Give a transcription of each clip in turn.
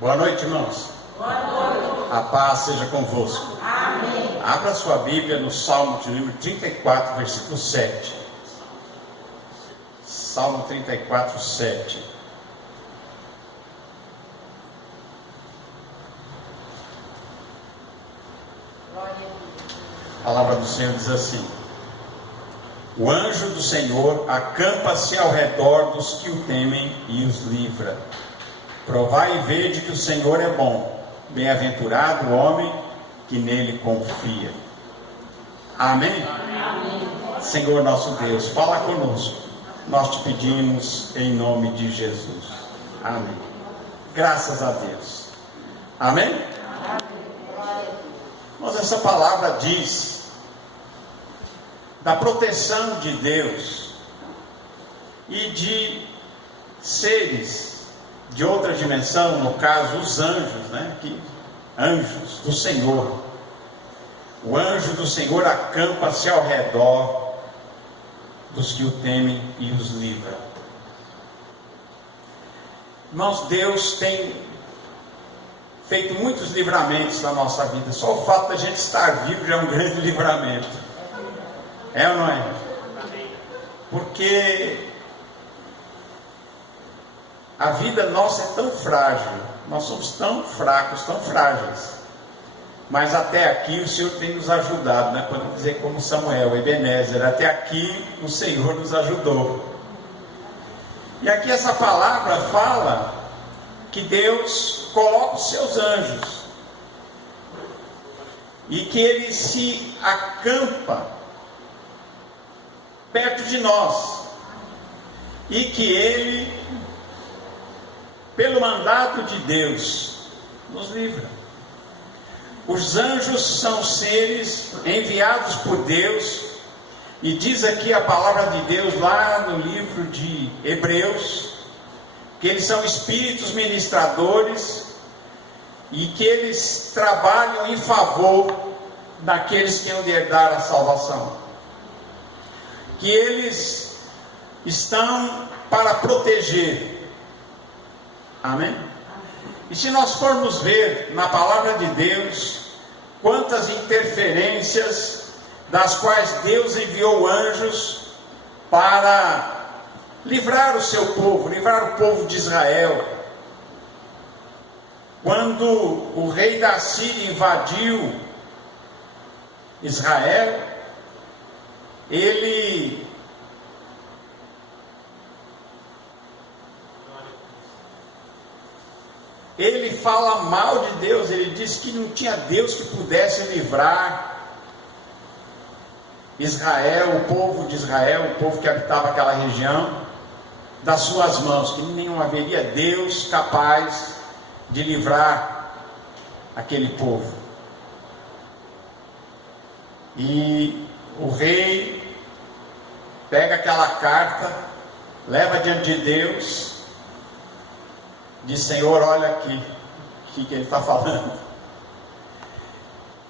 Boa noite, irmãos. Boa noite. A paz seja convosco. Amém. Abra sua Bíblia no Salmo de número 34, versículo 7. Salmo 34, 7. A palavra do Senhor diz assim: o anjo do Senhor acampa-se ao redor dos que o temem e os livra. Provai e vede que o Senhor é bom. Bem-aventurado o homem que nele confia. Amém? Amém. Senhor nosso Deus, fala conosco. Nós te pedimos em nome de Jesus. Amém. Graças a Deus. Amém? Mas essa palavra diz da proteção de Deus e de seres de outra dimensão, no caso os anjos, anjos do Senhor. O anjo do Senhor acampa-se ao redor dos que o temem e os livra. Irmãos, Deus tem feito muitos livramentos na nossa vida. Só o fato da gente estar vivo já é um grande livramento. É ou não é? Porque a vida nossa é tão frágil, nós somos tão fracos, tão frágeis. Mas até aqui o Senhor tem nos ajudado, né? Podemos dizer como Samuel, Ebenezer, até aqui o Senhor nos ajudou. E aqui essa palavra fala que Deus coloca os seus anjos e que Ele se acampa perto de nós e que Ele, pelo mandato de Deus, nos livra. Os anjos são seres enviados por Deus, e diz aqui a palavra de Deus lá no livro de Hebreus, que eles são espíritos ministradores e que eles trabalham em favor daqueles que hão de herdar a salvação, que eles estão para proteger. Amém? E se nós formos ver na palavra de Deus quantas interferências das quais Deus enviou anjos para livrar o seu povo, livrar o povo de Israel. Quando o rei da Síria invadiu Israel, ele fala mal de Deus. Ele diz que não tinha Deus que pudesse livrar Israel, o povo de Israel, o povo que habitava aquela região, das suas mãos, que não haveria Deus capaz de livrar aquele povo. E o rei pega aquela carta, leva diante de Deus, diz: Senhor, olha aqui o que ele está falando.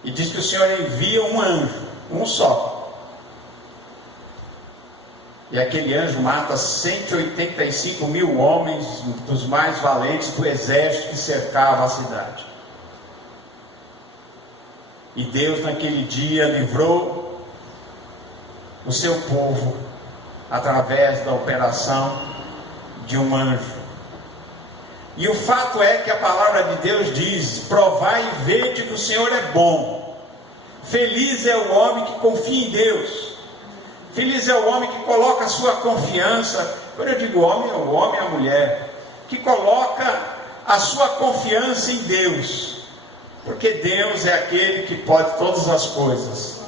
E diz que o Senhor envia um anjo, um só. E aquele anjo mata 185 mil homens, dos mais valentes do exército que cercava a cidade. E Deus naquele dia livrou o seu povo através da operação de um anjo. E o fato é que a palavra de Deus diz: provai e vede que o Senhor é bom. Feliz é o homem que confia em Deus. Feliz é o homem que coloca a sua confiança. Quando eu digo homem, é o homem e a mulher que coloca a sua confiança em Deus, porque Deus é aquele que pode todas as coisas.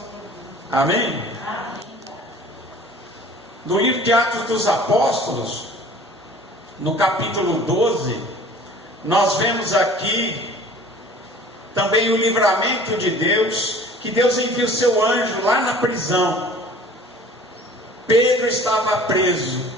Amém? No livro de Atos dos Apóstolos, no capítulo 12, nós vemos aqui também o livramento de Deus, que Deus envia o seu anjo lá na prisão. Pedro estava preso.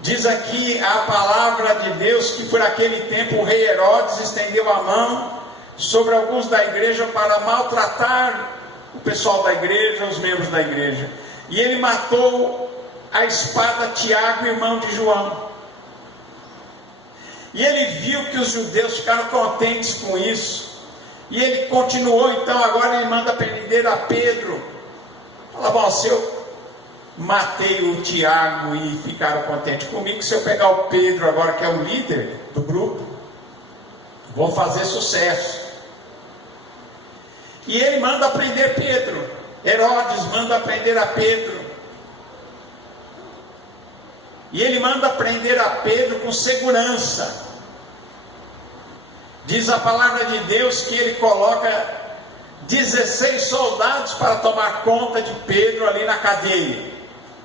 Diz aqui a palavra de Deus que por aquele tempo o rei Herodes estendeu a mão sobre alguns da igreja para maltratar o pessoal da igreja, os membros da igreja. E ele matou a espada Tiago, irmão de João. E ele viu que os judeus ficaram contentes com isso. E ele continuou, então agora ele manda prender a Pedro. Fala, bom, se eu matei o Tiago e ficaram contentes comigo, se eu pegar o Pedro agora, que é o líder do grupo, vou fazer sucesso. E ele manda prender Pedro. Herodes manda prender a Pedro. E ele manda prender a Pedro com segurança. Diz a palavra de Deus que ele coloca 16 soldados para tomar conta de Pedro ali na cadeia.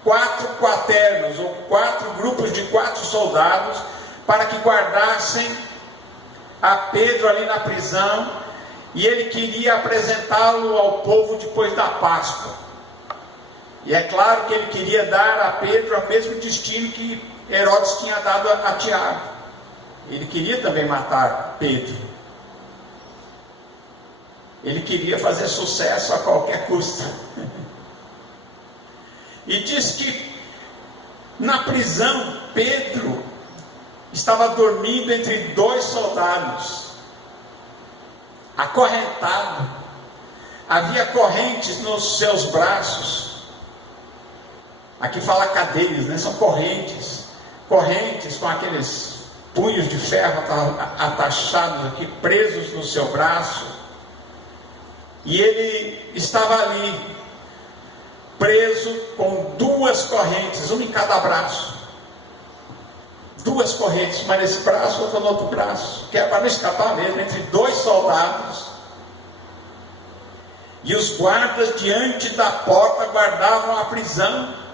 4 quaternos, ou 4 grupos de 4 soldados, para que guardassem a Pedro ali na prisão. E ele queria apresentá-lo ao povo depois da Páscoa. E é claro que ele queria dar a Pedro o mesmo destino que Herodes tinha dado a Tiago. Ele queria também matar Pedro. Ele queria fazer sucesso a qualquer custo. E diz que na prisão Pedro estava dormindo entre 2 soldados, acorrentado. Havia correntes nos seus braços. Aqui fala cadeias, né? São correntes. Correntes com aqueles punhos de ferro atachados aqui, presos no seu braço. E ele estava ali, preso com 2 correntes, uma em cada braço. 2 correntes, uma nesse braço, outra no outro braço, que é para não escapar mesmo, entre 2 soldados. E os guardas diante da porta guardavam a prisão.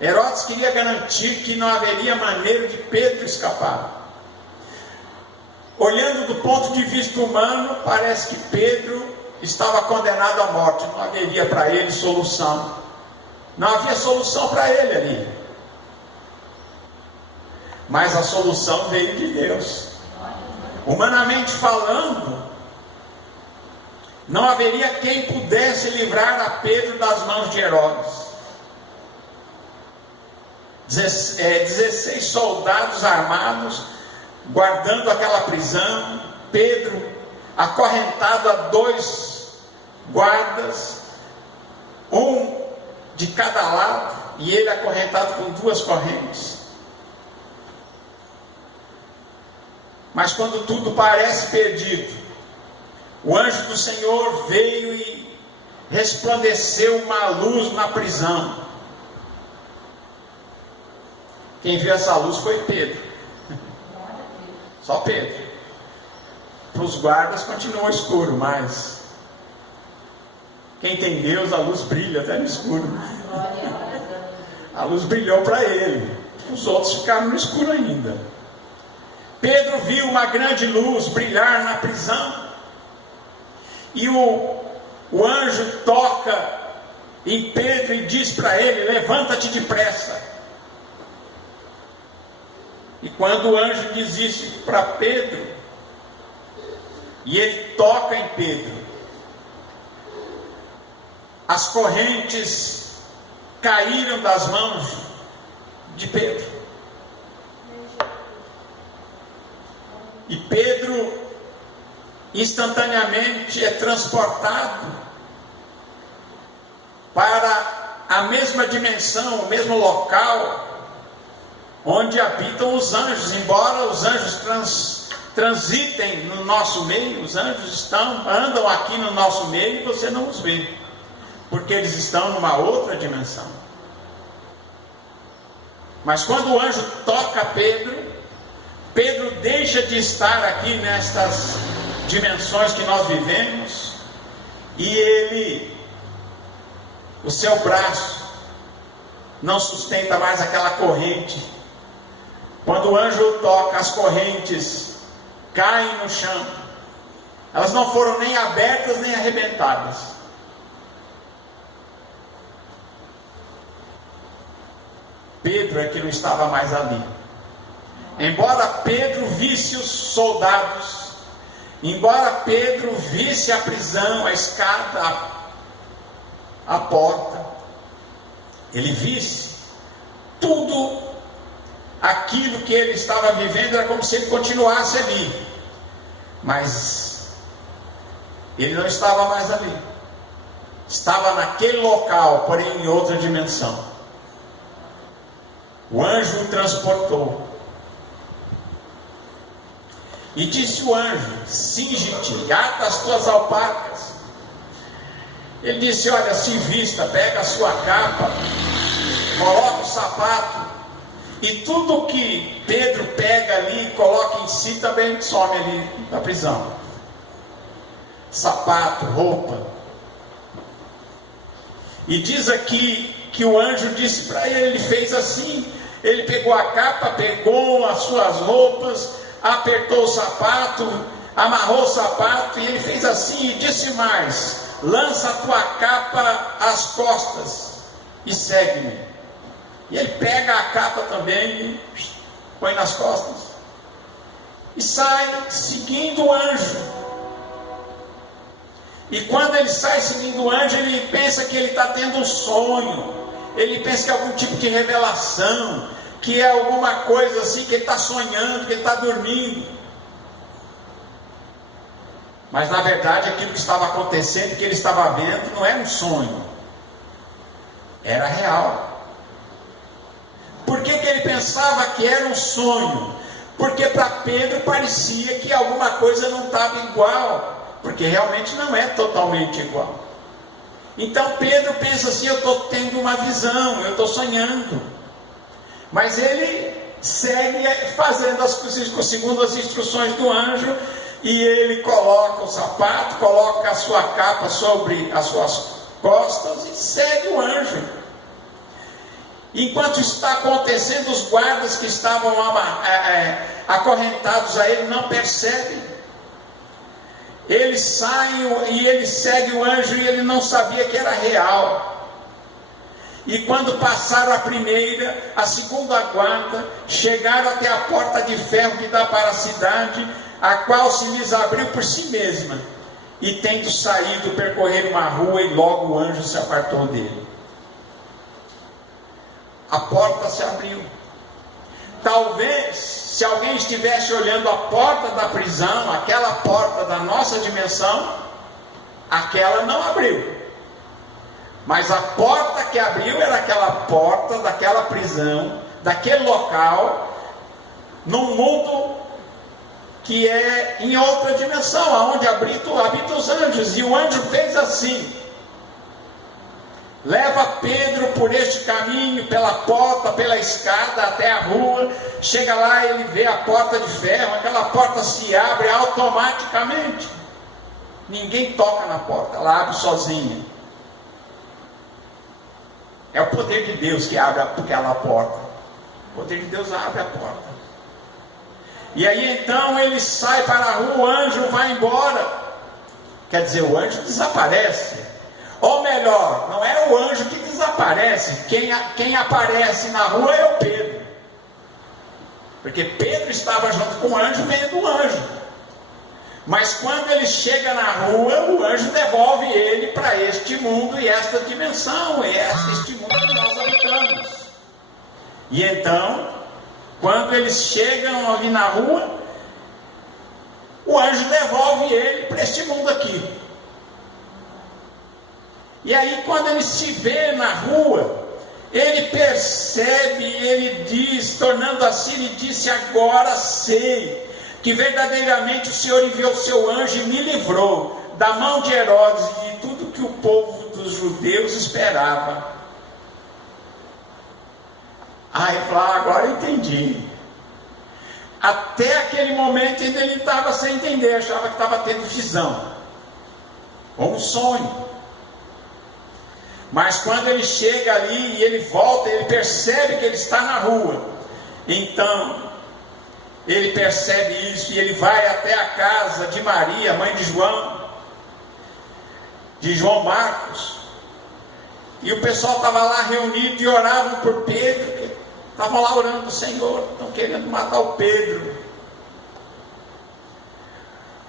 Herodes queria garantir que não haveria maneira de Pedro escapar. Olhando do ponto de vista humano, parece que Pedro estava condenado à morte. Não haveria para ele solução. Não havia solução para ele ali. Mas a solução veio de Deus. Humanamente falando, não haveria quem pudesse livrar a Pedro das mãos de Herodes. 16 soldados armados guardando aquela prisão, Pedro acorrentado a 2 guardas, um de cada lado, e ele acorrentado com 2 correntes. Mas quando tudo parece perdido, o anjo do Senhor veio e resplandeceu uma luz na prisão. Quem viu essa luz foi Pedro. Só Pedro. Para os guardas continua escuro, mas quem tem Deus, a luz brilha até no escuro. A luz brilhou para ele. Os outros ficaram no escuro ainda. Pedro viu uma grande luz brilhar na prisão. E o anjo toca em Pedro e diz para ele: levanta-te depressa. E quando o anjo diz isso para Pedro, e ele toca em Pedro, as correntes caíram das mãos de Pedro. E Pedro instantaneamente é transportado para a mesma dimensão, o mesmo local onde habitam os anjos. Embora os anjos transitem no nosso meio, os anjos andam aqui no nosso meio e você não os vê, porque eles estão numa outra dimensão. Mas quando o anjo toca Pedro, Pedro deixa de estar aqui nestas dimensões que nós vivemos, e o seu braço não sustenta mais aquela corrente. Quando o anjo toca, as correntes caem no chão. Elas não foram nem abertas nem arrebentadas. Pedro é que não estava mais ali. Embora Pedro visse os soldados, embora Pedro visse a prisão, a escada, a porta, ele visse tudo aquilo que ele estava vivendo era como se ele continuasse ali, mas ele não estava mais ali, estava naquele local, porém em outra dimensão. O anjo o transportou e disse o anjo: cinge-te, ata as tuas alparcas. Ele disse: olha, se vista, pega a sua capa, coloca o sapato, e tudo que Pedro pega ali e coloca em si também some ali da prisão. Sapato, roupa. E diz aqui que o anjo disse para ele, ele fez assim, ele pegou a capa, pegou as suas roupas, apertou o sapato, amarrou o sapato, e ele fez assim e disse mais: lança a tua capa às costas e segue-me. E ele pega a capa também e põe nas costas e sai seguindo o anjo. E quando ele sai seguindo o anjo, ele pensa que ele está tendo um sonho, ele pensa que é algum tipo de revelação, que é alguma coisa assim, que ele está sonhando, que ele está dormindo. Mas na verdade aquilo que estava acontecendo, que ele estava vendo, não era um sonho, era real. Por que ele pensava que era um sonho? Porque para Pedro parecia que alguma coisa não estava igual, porque realmente não é totalmente igual. Então Pedro pensa assim: eu estou tendo uma visão, eu estou sonhando. Mas ele segue fazendo as coisas segundo as instruções do anjo, e ele coloca o sapato, coloca a sua capa sobre as suas costas e segue o anjo. Enquanto está acontecendo, os guardas que estavam acorrentados a ele não percebem. Ele sai e ele segue o anjo, e ele não sabia que era real. E quando passaram a primeira, a segunda guarda, chegaram até a porta de ferro que dá para a cidade, a qual se lhes abriu por si mesma, e tendo saído, percorreram uma rua, e logo o anjo se apartou dele. A porta se abriu. Talvez, se alguém estivesse olhando a porta da prisão, aquela porta da nossa dimensão, aquela não abriu. Mas a porta que abriu era aquela porta daquela prisão, daquele local, num mundo que é em outra dimensão, onde habitam os anjos. E o anjo fez assim: leva Pedro por este caminho, pela porta, pela escada, até a rua. Chega lá, ele vê a porta de ferro, aquela porta se abre automaticamente. Ninguém toca na porta, ela abre sozinha. É o poder de Deus que abre aquela porta. O poder de Deus abre a porta. E aí então ele sai para a rua, o anjo vai embora. Quer dizer, o anjo desaparece. Ou melhor, não é o anjo que desaparece. Quem aparece na rua é o Pedro. Porque Pedro estava junto com o anjo, vendo o anjo. Mas quando ele chega na rua, o anjo devolve ele para este mundo e esta dimensão, este mundo que nós habitamos. E então, quando eles chegam ali na rua, o anjo devolve ele para este mundo aqui. E aí, quando ele se vê na rua, ele percebe, ele diz, tornando assim, ele disse: agora sei que verdadeiramente o Senhor enviou o seu anjo e me livrou da mão de Herodes e de tudo que o povo dos judeus esperava. Aí ele falou: agora eu entendi. Até aquele momento ainda ele estava sem entender, achava que estava tendo visão, ou um sonho. Mas quando ele chega ali e ele volta, ele percebe que ele está na rua. Então ele percebe isso e ele vai até a casa de Maria, mãe de João Marcos. E o pessoal estava lá reunido e oravam por Pedro. Estavam lá orando: Senhor, estão querendo matar o Pedro.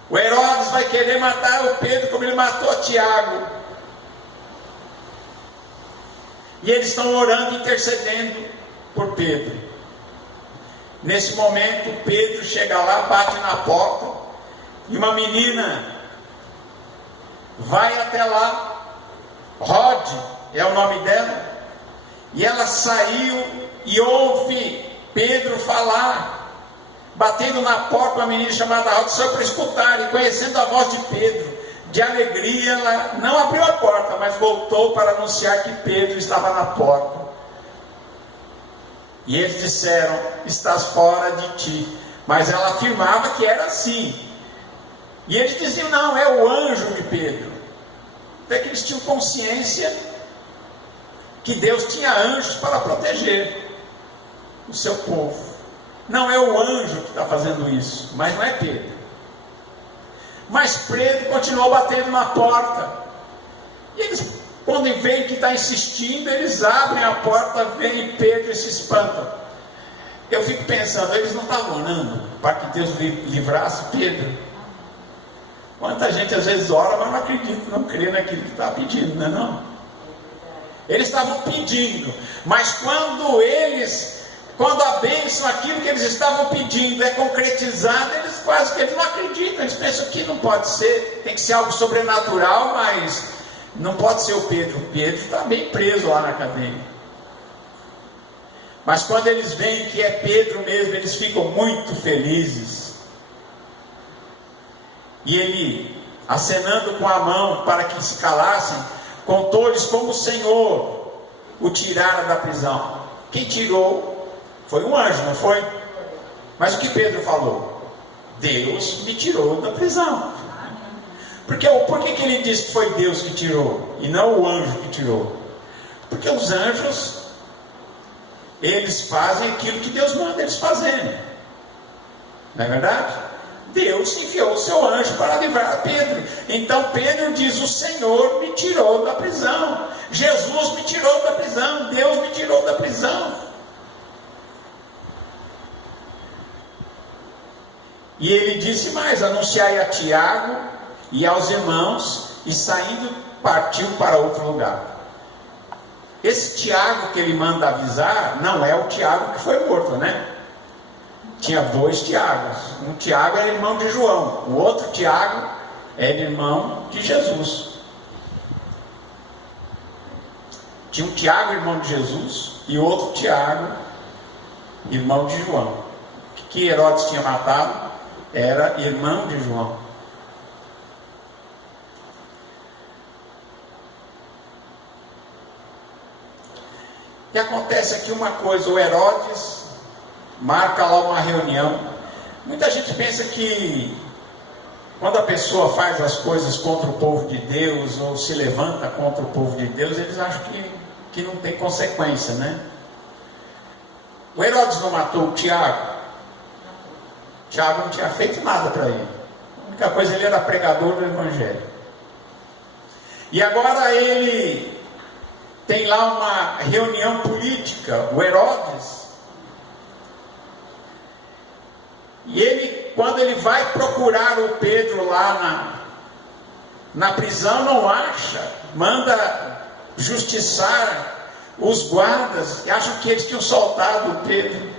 O Herodes vai querer matar o Pedro como ele matou a Tiago. E eles estão orando, intercedendo por Pedro. Nesse momento, Pedro chega lá, bate na porta, e uma menina vai até lá, Rode é o nome dela, e ela saiu e ouve Pedro falar, batendo na porta, uma menina chamada Rode saiu para escutar, e conhecendo a voz de Pedro, de alegria, ela não abriu a porta, mas voltou para anunciar que Pedro estava na porta. E eles disseram: estás fora de ti. Mas ela afirmava que era assim. E eles diziam: não, é o anjo de Pedro. Até que eles tinham consciência que Deus tinha anjos para proteger o seu povo. Não é o anjo que está fazendo isso, mas não é Pedro. Mas Pedro continuou batendo na porta. E eles, quando veem que está insistindo, eles abrem a porta, vem Pedro e se espantam. Eu fico pensando, eles não estavam orando para que Deus livrasse Pedro? Quanta gente às vezes ora, mas não acredita, não crê naquilo que está pedindo, não é não? Eles estavam pedindo, mas quando a bênção, aquilo que eles estavam pedindo é concretizado, eles quase que eles não acreditam, eles pensam que não pode ser, tem que ser algo sobrenatural, mas não pode ser o Pedro. O Pedro está bem preso lá na cadeia. Mas quando eles veem que é Pedro mesmo, eles ficam muito felizes. E ele, acenando com a mão para que se calassem, contou-lhes como o Senhor o tirara da prisão. Quem tirou foi um anjo, não foi? Mas o que Pedro falou? Deus me tirou da prisão. Por que ele disse que foi Deus que tirou e não o anjo que tirou? Porque os anjos, eles fazem aquilo que Deus manda eles fazerem. Não é verdade? Deus enviou o seu anjo para livrar Pedro. Então Pedro diz: o Senhor me tirou da prisão. Jesus me tirou da prisão. Deus me tirou da prisão. E ele disse mais: anunciai a Tiago e aos irmãos, e saindo partiu para outro lugar. Esse Tiago que ele manda avisar não é o Tiago que foi morto, né? Tinha dois Tiagos. Um Tiago era irmão de João, o outro Tiago era irmão de Jesus. Tinha um Tiago, irmão de Jesus, e outro Tiago, irmão de João, que Herodes tinha matado, era irmão de João. E acontece aqui uma coisa: o Herodes marca lá uma reunião. Muita gente pensa que quando a pessoa faz as coisas contra o povo de Deus, ou se levanta contra o povo de Deus, eles acham que não tem consequência, né? O Herodes não matou o Tiago. Tiago não tinha feito nada para ele. A única coisa, ele era pregador do Evangelho. E agora ele tem lá uma reunião política, o Herodes. E ele, quando ele vai procurar o Pedro lá na prisão, não acha. Manda justiçar os guardas, e acham que eles tinham soltado o Pedro.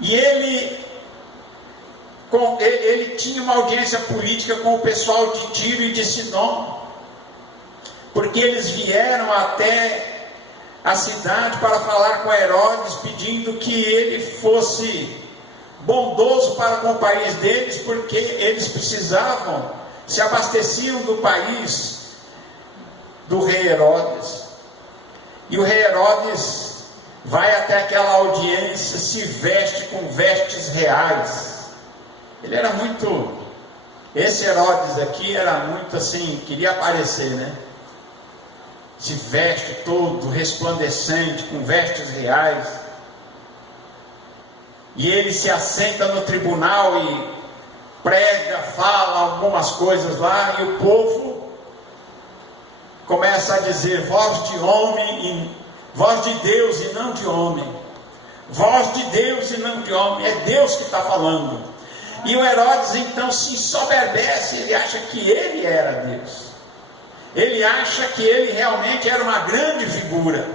E ele tinha uma audiência política com o pessoal de Tiro e de Sidom, porque eles vieram até a cidade para falar com Herodes, pedindo que ele fosse bondoso para com o país deles, porque eles precisavam, se abasteciam do país do rei Herodes. E o rei Herodes vai até aquela audiência, se veste com vestes reais. Ele era muito, esse Herodes aqui era muito assim, queria aparecer, né? Se veste todo resplandecente, com vestes reais. E ele se assenta no tribunal e prega, fala algumas coisas lá, e o povo começa a dizer: voz de homem, voz de Deus e não de homem. Voz de Deus e não de homem. É Deus que está falando. E o Herodes então se ensoberbece, ele acha que ele era Deus. Ele acha que ele realmente era uma grande figura.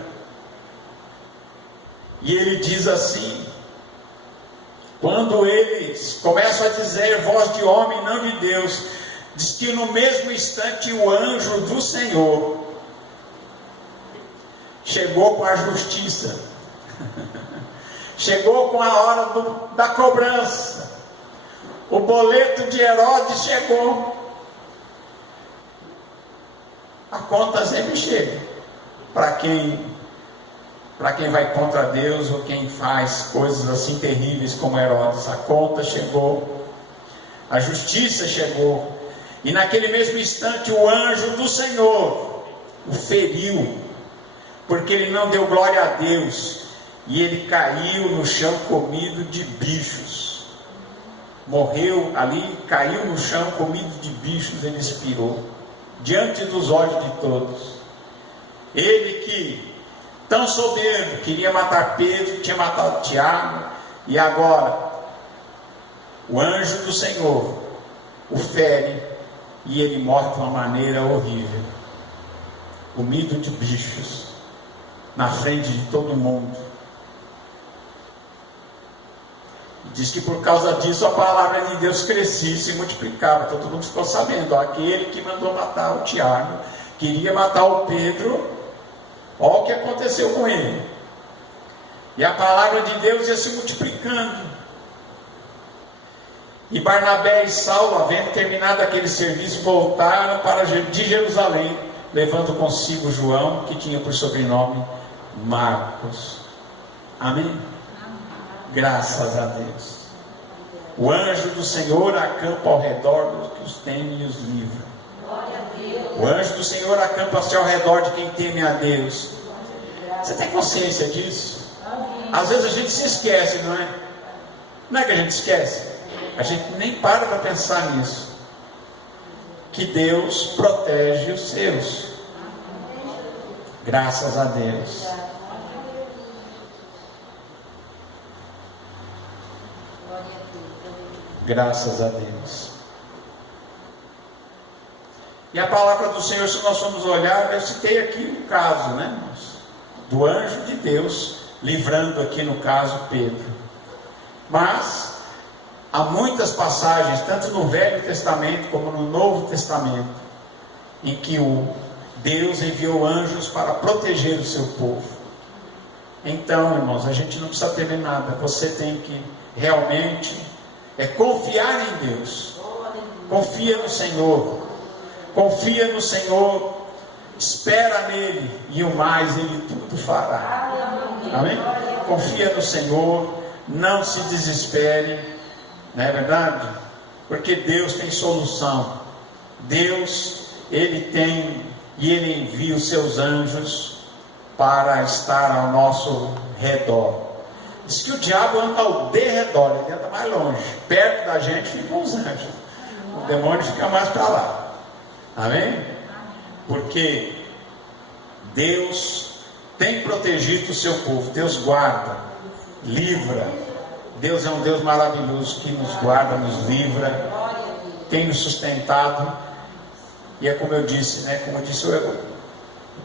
E ele diz assim: quando eles começam a dizer voz de homem, não de Deus, diz que no mesmo instante o anjo do Senhor chegou com a justiça, chegou com a hora da cobrança, o boleto de Herodes chegou, a conta sempre chega, para quem vai contra Deus, ou quem faz coisas assim terríveis como Herodes. A conta chegou, a justiça chegou, e naquele mesmo instante o anjo do Senhor o feriu, porque ele não deu glória a Deus, e ele caiu no chão comido de bichos, morreu ali, caiu no chão comido de bichos, ele expirou, diante dos olhos de todos. Ele que tão soberbo, queria matar Pedro, tinha matado Tiago, e agora o anjo do Senhor o fere, e ele morre de uma maneira horrível, comido de bichos, na frente de todo mundo. Diz que por causa disso a palavra de Deus crescia e se multiplicava. Todo mundo ficou sabendo, aquele que mandou matar o Tiago, queria matar o Pedro, olha o que aconteceu com ele. E a palavra de Deus ia se multiplicando. E Barnabé e Saulo, havendo terminado aquele serviço, voltaram de Jerusalém, levando consigo João, que tinha por sobrenome Marcos. Amém? Graças a Deus. O anjo do Senhor acampa ao redor dos que os temem e os livra. O anjo do Senhor acampa-se ao redor de quem teme a Deus. Você tem consciência disso? Às vezes a gente se esquece, não é? Não é que a gente esquece, a gente nem para pensar nisso, que Deus protege os seus. Graças a Deus. Graças a Deus. E a palavra do Senhor, se nós formos olhar, eu citei aqui um caso, né, irmãos? Do anjo de Deus, livrando aqui no caso Pedro. Mas há muitas passagens, tanto no Velho Testamento como no Novo Testamento, em que Deus enviou anjos para proteger o seu povo. Então, irmãos, a gente não precisa temer nada. Você tem que realmente confiar em Deus. Confia no Senhor. Confia no Senhor. Espera nele, e o mais ele tudo fará. Amém? Confia no Senhor. Não se desespere. Não é verdade? Porque Deus tem solução. Deus, ele tem, e ele envia os seus anjos para estar ao nosso redor. Diz que o diabo anda ao derredor, ele anda mais longe. Perto da gente ficam os anjos, o demônio fica mais para lá. Amém? Porque Deus tem protegido o seu povo. Deus guarda, livra. Deus é um Deus maravilhoso que nos guarda, nos livra, tem nos sustentado. E é como eu disse, né? Como disse o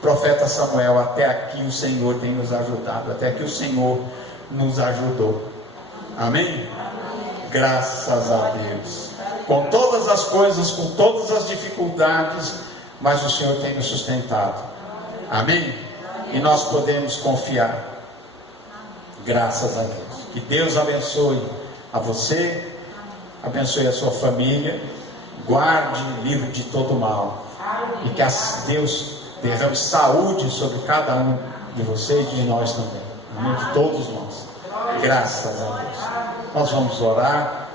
profeta Samuel, até aqui o Senhor tem nos ajudado, até aqui o Senhor nos ajudou. Amém? Graças a Deus. Com todas as coisas, com todas as dificuldades, mas o Senhor tem nos sustentado. Amém? E nós podemos confiar. Graças a Deus. Que Deus abençoe a você, abençoe a sua família, guarde livre de todo mal. E que Deus derrame saúde sobre cada um de vocês e de nós também. Amém? De todos nós. Graças a Deus. Nós vamos orar.